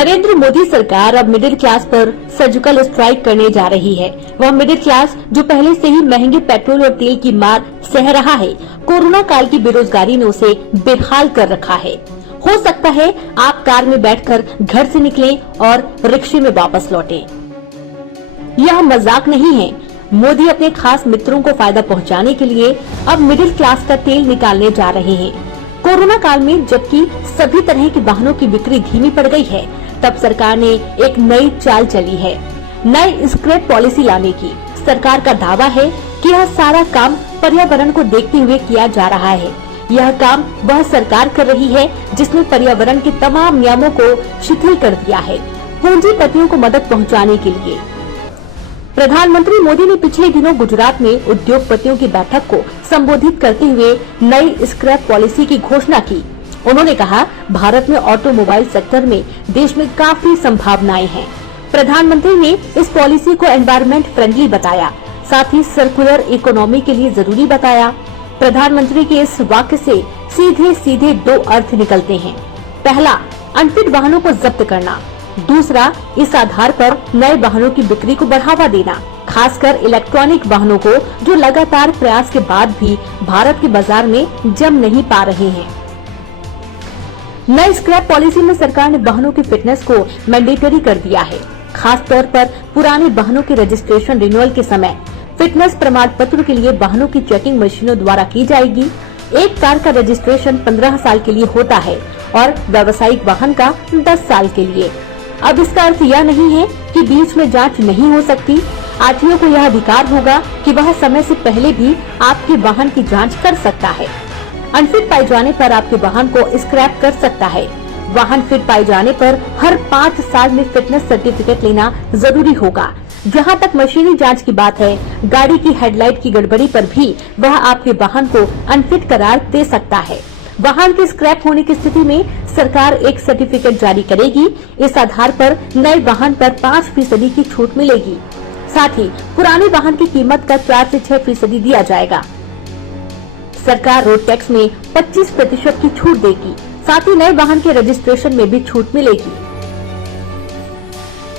नरेंद्र मोदी सरकार अब middle class पर सर्जिकल स्ट्राइक करने जा रही है। वह मिडिल क्लास जो पहले से ही महंगे पेट्रोल और तेल की मार सह रहा है। कोरोना काल की बेरोजगारी ने उसे बेहाल कर रखा है। हो सकता है आप कार में बैठकर घर से निकलें और रिक्शे में वापस लौटें। यह मजाक नहीं है। मोदी अपने खास मित्रों को फायदा पहुंचाने के लिए अब मिडिल क्लास का तेल निकालने जा रहे हैं। कोरोना काल में जबकि सभी तरह के वाहनों की बिक्री धीमी पड़ गई है, तब सरकार ने एक नई चाल चली है, नई स्क्रैप पॉलिसी लाने की। सरकार का दावा है कि यह सारा काम पर्यावरण को देखते हुए किया जा रहा है। यह काम वह सरकार कर रही है जिसने पर्यावरण के तमाम नियमों को शिथिल कर दिया है, पूंजीपतियों को मदद पहुंचाने के लिए। प्रधानमंत्री मोदी ने पिछले दिनों गुजरात में उद्योगपतियों की बैठक को संबोधित करते हुए नई स्क्रैप पॉलिसी की घोषणा की। उन्होंने कहा, भारत में ऑटोमोबाइल सेक्टर में देश में काफी संभावनाएं हैं। प्रधानमंत्री ने इस पॉलिसी को एनवायरमेंट फ्रेंडली बताया, साथ ही सर्कुलर इकोनॉमी के लिए जरूरी बताया। प्रधानमंत्री के इस वाक्य से सीधे सीधे दो अर्थ निकलते हैं। पहला, अनफिट वाहनों को जब्त करना। दूसरा, इस आधार पर नए वाहनों की बिक्री को बढ़ावा देना, खासकर इलेक्ट्रॉनिक वाहनों को जो लगातार प्रयास के बाद भी भारत के बाजार में जम नहीं पा रहे हैं। नई स्क्रैप पॉलिसी में सरकार ने वाहनों की फिटनेस को मैंडेटरी कर दिया है। खास तौर पर पुराने वाहनों के रजिस्ट्रेशन रिन्यूअल के समय फिटनेस प्रमाण पत्र के लिए वाहनों की चेकिंग मशीनों द्वारा की जाएगी। एक कार का रजिस्ट्रेशन 15 साल के लिए होता है और व्यावसायिक वाहन का 10 साल के लिए। अब इसका अर्थ यह नहीं है कि बीच में जांच नहीं हो सकती। आरटीओ को यह अधिकार होगा कि वह समय से पहले भी आपके वाहन की जांच कर सकता है। अनफिट पाए जाने पर आपके वाहन को स्क्रैप कर सकता है। वाहन फिट पाए जाने पर हर 5 साल में फिटनेस सर्टिफिकेट लेना जरूरी होगा। जहां तक मशीनी जांच की बात है, गाड़ी की हेडलाइट की गड़बड़ी पर भी वह आपके वाहन को अनफिट करार दे सकता है। वाहन के स्क्रैप होने की स्थिति में सरकार एक सर्टिफिकेट जारी करेगी। इस आधार पर नए वाहन पर 5% की छूट मिलेगी। साथ ही पुराने वाहन की कीमत का 4 से 6% दिया जाएगा। सरकार रोड टैक्स में 25% की छूट देगी। साथ ही नए वाहन के रजिस्ट्रेशन में भी छूट मिलेगी।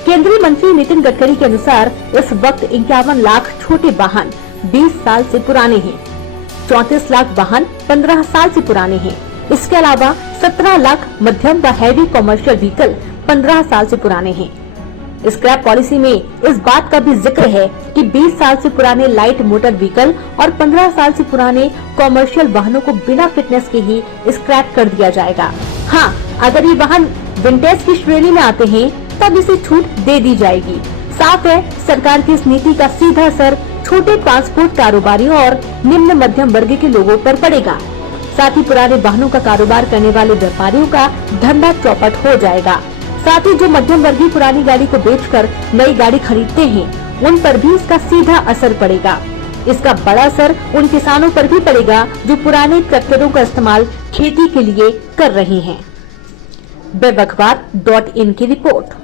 केंद्रीय मंत्री नितिन गडकरी के अनुसार इस वक्त 51 लाख छोटे वाहन 20 साल से पुराने हैं। 34 लाख वाहन 15 साल से पुराने हैं। इसके अलावा 17 लाख मध्यम व हैवी कॉमर्शियल व्हीकल 15 साल से पुराने हैं। स्क्रैप पॉलिसी में इस बात का भी जिक्र है कि 20 साल से पुराने लाइट मोटर व्हीकल और 15 साल से पुराने कॉमर्शियल वाहनों को बिना फिटनेस के ही स्क्रैप कर दिया जाएगा। हाँ, अगर ये वाहन विंटेज की श्रेणी में आते हैं तब इसे छूट दे दी जाएगी। साफ है, सरकार की इस नीति का सीधा असर छोटे ट्रांसपोर्ट कारोबारियों और निम्न मध्यम वर्ग के लोगों पर पड़ेगा। साथ ही पुराने वाहनों का कारोबार करने वाले व्यापारियों का धंधा चौपट हो जाएगा। साथ ही जो मध्यम वर्गीय पुरानी गाड़ी को बेचकर नई गाड़ी खरीदते हैं, उन पर भी इसका सीधा असर पड़ेगा। इसका बड़ा असर उन किसानों पर भी पड़ेगा जो पुराने ट्रैक्टरों का इस्तेमाल खेती के लिए कर रहे हैं। वेब अखबार.in की रिपोर्ट।